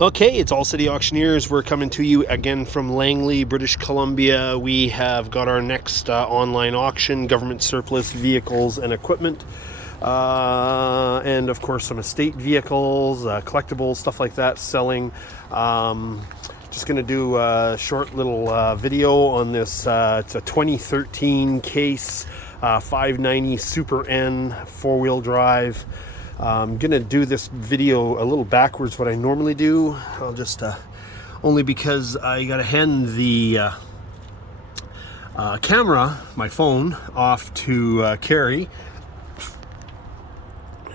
Okay, it's All City Auctioneers. We're coming to you again from Langley, British Columbia. We have got our next online auction, government surplus vehicles and equipment. And of course some estate vehicles, collectibles, stuff like that selling. Just going to do a short little video on this. It's a 2013 Case 590 Super N 4-wheel drive. I'm gonna do this video a little backwards what I normally do. I'll just only because I gotta hand the camera, my phone, off to Carrie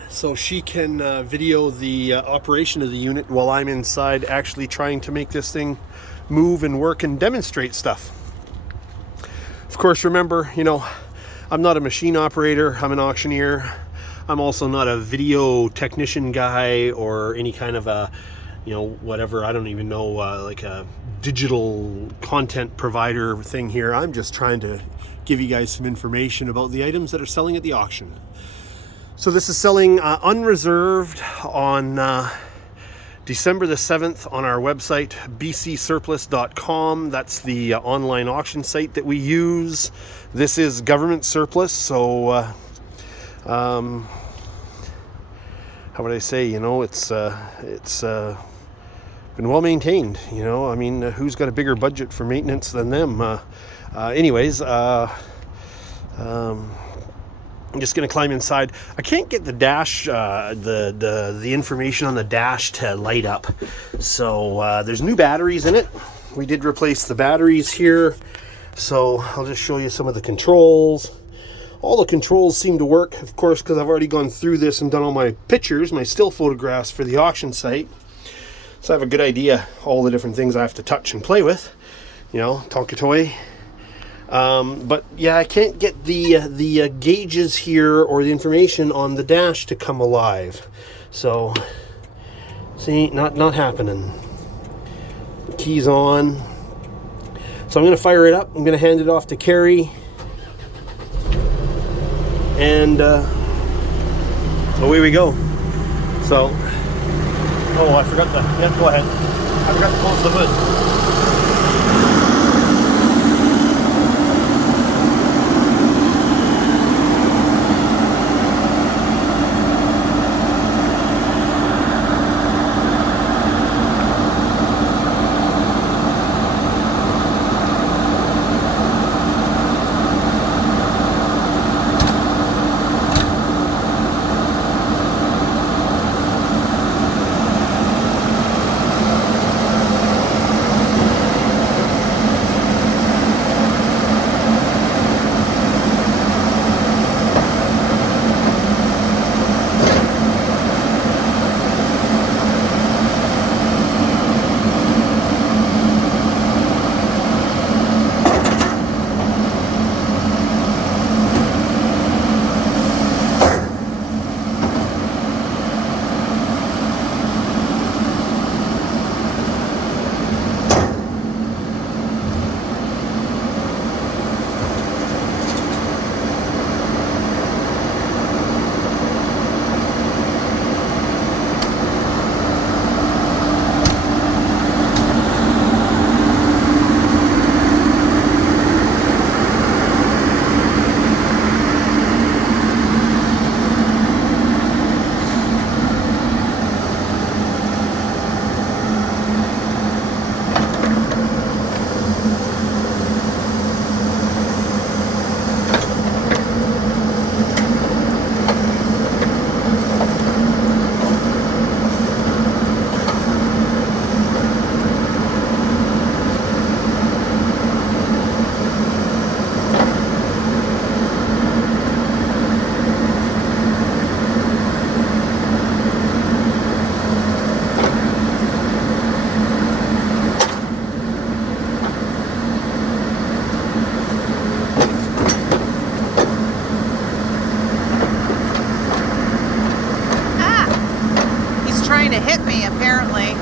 so she can video the operation of the unit while I'm inside actually trying to make this thing move and work and demonstrate stuff. Of course, remember, you know, I'm not a machine operator, I'm an auctioneer. I'm also not a video technician guy or any kind of a, you know, whatever, I don't even know, like a digital content provider thing here. I'm just trying to give you guys some information about the items that are selling at the auction. So this is selling unreserved on December the 7th on our website, bcsurplus.com. That's the online auction site that we use. This is government surplus, so how would I say, you know, it's been well maintained, you know. I mean, who's got a bigger budget for maintenance than them? Anyways, I'm just gonna climb inside. I can't get the dash, the information on the dash to light up. So there's new batteries in it. We did replace the batteries here. So I'll just show you some of the controls. All the controls seem to work, of course, because I've already gone through this and done all my pictures, my still photographs for the auction site. So I have a good idea all the different things I have to touch and play with, you know, Tonka toy. But yeah, I can't get the gauges here or the information on the dash to come alive. So, see, not happening. The key's on. So I'm going to fire it up. I'm going to hand it off to Carrie. And away we go. So, oh, I forgot to, yeah, go ahead. I forgot to close the hood. To hit me, apparently.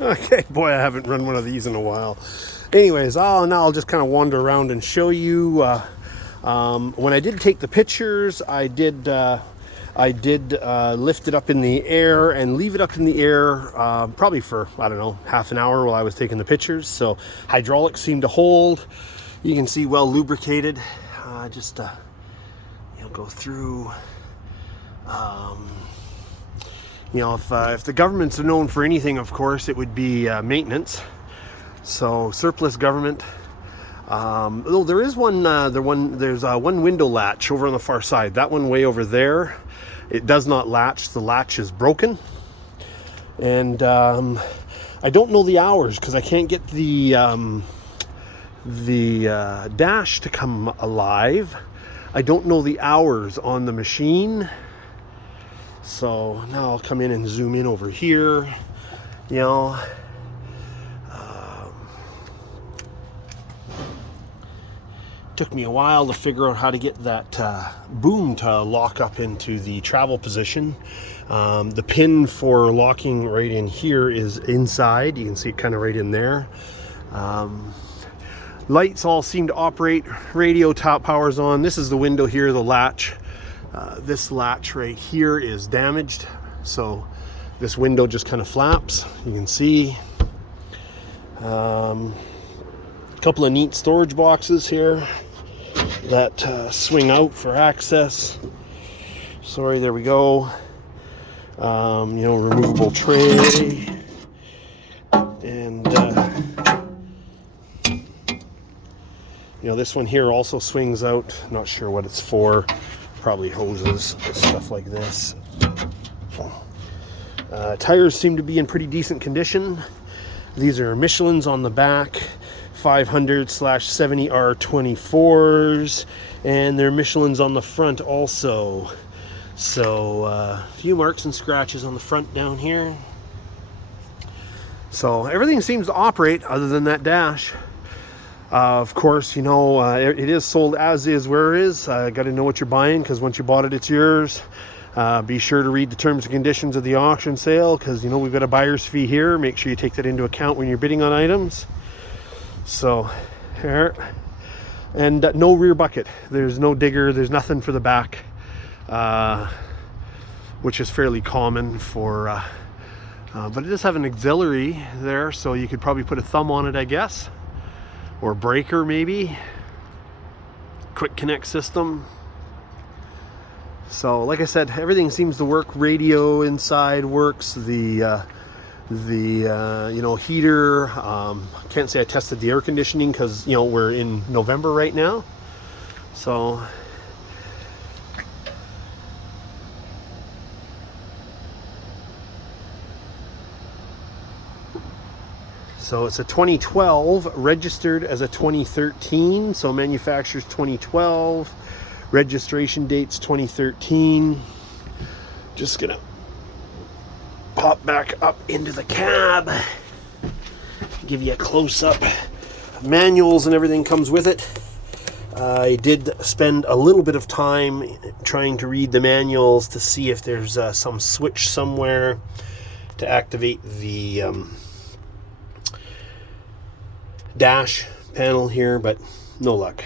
Okay, boy, I haven't run one of these in a while. Anyways, now I'll just kind of wander around and show you. When I did take the pictures, I did lift it up in the air and leave it up in the air probably for, I don't know, half an hour while I was taking the pictures. So hydraulics seem to hold. You can see well lubricated. Just go through. If the governments are known for anything, of course, it would be maintenance. So surplus government. Though there is there's one window latch over on the far side. That one way over there, it does not latch. The latch is broken, and I don't know the hours because I can't get the dash to come alive. I don't know the hours on the machine. So now I'll come in and zoom in over here. Took me a while to figure out how to get that boom to lock up into the travel position. The pin for locking right in here is inside. You can see it kind of right in there. Lights all seem to operate. Radio top power's on. This is the window here, the latch. This latch right here is damaged, so this window just kind of flaps. You can see a couple of neat storage boxes here that swing out for access. Sorry, there we go. Removable tray, and this one here also swings out. Not sure what it's for. Probably hoses, stuff like this. Tires seem to be in pretty decent condition. These are Michelin's on the back, 500/70 R24s, and they're Michelin's on the front also. So a few marks and scratches on the front down here. So everything seems to operate other than that dash. Of course, it is sold as is where it is. Got to know what you're buying, because once you bought it, it's yours. Be sure to read the terms and conditions of the auction sale, because we've got a buyer's fee here. Make sure you take that into account when you're bidding on items. So here, and no rear bucket. There's no digger. There's nothing for the back, which is fairly common for. But it does have an auxiliary there, so you could probably put a thumb on it, I guess. Or breaker maybe. Quick connect system. So like I said, everything seems to work. Radio inside works. The heater. Can't say I tested the air conditioning because we're in November right now. So it's a 2012, registered as a 2013. So manufacturer's 2012, registration date's 2013. Just gonna pop back up into the cab, give you a close-up. Manuals and everything comes with it. I did spend a little bit of time trying to read the manuals to see if there's some switch somewhere to activate the dash panel here, but no luck.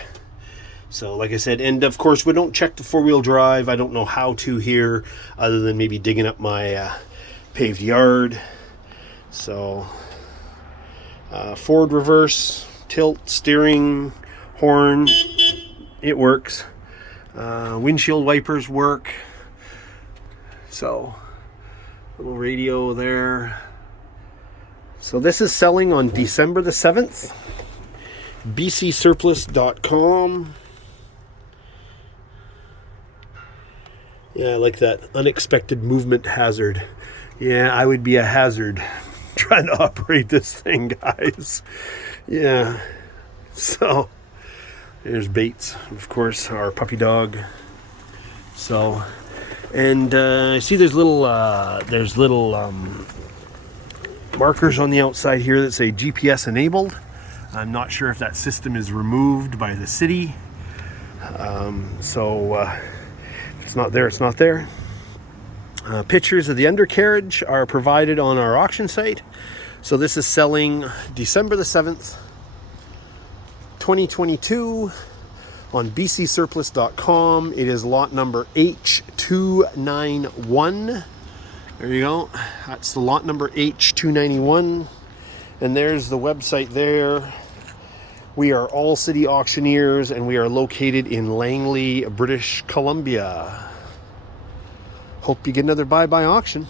So like I said, and of course we don't check the four-wheel drive. I don't know how to here, other than maybe digging up my paved yard. So forward, reverse, tilt, steering, horn, it works. Windshield wipers work. So little radio there. So this is selling on December the 7th. bcsurplus.com. Yeah, I like that. Unexpected movement hazard. Yeah, I would be a hazard trying to operate this thing, guys. Yeah. So there's Bates, of course, our puppy dog. So, and I see there's little markers on the outside here that say GPS enabled. I'm not sure if that system is removed by the city. If it's not there, it's not there. Pictures of the undercarriage are provided on our auction site. So this is selling December the 7th, 2022 on bcsurplus.com. It is lot number H-291. There you go. That's the lot number H-291. And there's the website there. We are All City Auctioneers, and we are located in Langley, British Columbia. Hope you get another buy-by auction.